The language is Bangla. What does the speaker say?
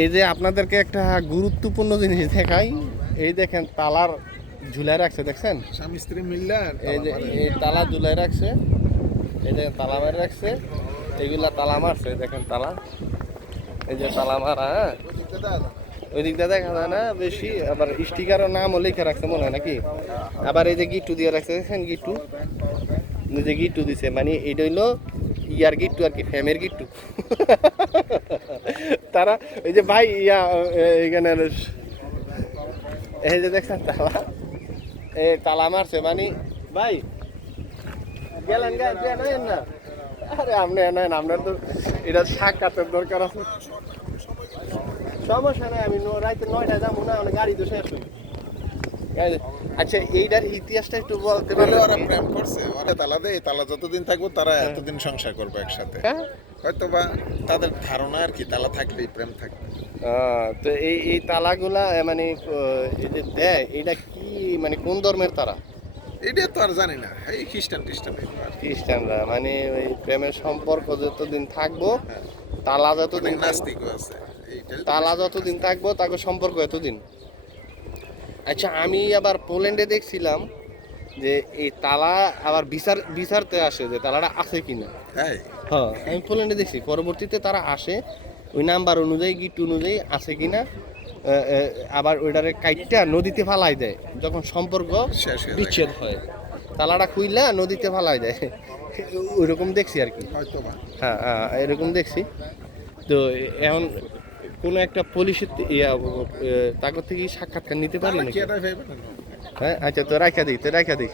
এই যে আপনাদেরকে একটা গুরুত্বপূর্ণ জিনিস দেখাই। এই দেখেন তালার ঝুলাই রাখছে, দেখছেন? স্বামী স্ত্রী মিললে এই যে এই তালা ঝুলাই রাখছে, এই যে তালা মারে রাখছে, এগুলা তালা মারছে, দেখেন তালা, এই যে তালা মারা। হ্যাঁ, ওই দিকটা দেখা যায় না বেশি। আবার স্টিকারও নামও লিখে রাখছে মনে হয় নাকি। আবার এই যে গিট্টু দিয়ে রাখছে, দেখছেন গিট্টু, এই যে গিট্টু দিছে, মানে এটা হইলো ইয়ার গিট্টু আর কি, ফ্যামের গিট্টু। তারা এই যে ভাই ইয়া এখানে এই যে দেখছেন তালা, এই তালা মারছে মানে ভাই গেলেন নেন না। আরে আপনি নেন, আপনার তো এটা সাক্ষাতের দরকার আছে। সমস্যা নাই, আমি রাইতে 9টায় যাবো না, মানে গাড়ি তো শেষ হই। আচ্ছা, এইটার ইতিহাসটা একটু বলতে বলে পারবেন? ওরা প্রেম করছে, ওরা তালা দেয়, তালা যতদিন থাকবো তারা এতদিন সংসার করবে একসাথে। হ্যাঁ। হয়তো বা তাদের ধারণা আর কি, তালা থাকলেই প্রেম থাকবে। তো এই এই তালাগুলা মানে এই যে দেয়, এটা কি মানে কোন ধর্মের তারা? এটা তো আর জানি না, এই খ্রিস্টান খ্রিস্টান খ্রিস্টানরা, মানে ওই প্রেমের সম্পর্ক যতদিন থাকবো, হ্যাঁ। তালা অনেক যতদিন থাকবো, নাস্তিকও আছে, এইটাই তো তালা বেশি যতদিন নাস্তিক। থাকবো তাকে সম্পর্ক এতদিন। আচ্ছা, আমি আবার পোল্যান্ডে দেখছিলাম যে এই তালা আবার বিচারতে আসে যে তালাটা আছে কিনা। তাই হ্যাঁ, আমি পোল্যান্ডে দেখছি, পরবর্তীতে তারা আসে ওই নাম্বার অনুযায়ী, গিট অনুযায়ী আছে কিনা, আবার ওইটারে কাইটটা নদীতে ফালাই দেয় যখন সম্পর্ক শেষ হয়ে যায়। বিচ্ছেদ হয়। তালাটা খুইলা নদীতে ফালাই দেয়। ওইরকম দেখছি আর কি। হয়তো বা হ্যাঁ হ্যাঁ, এরকম দেখছি। তো এখন কোনো একটা পুলিশের তাগর থেকে সাক্ষাৎকার নিতে পারলো তালা নাকি? কি এটা ভেবে না। হ্যাঁ, আচ্ছা, তো রাখা দিই।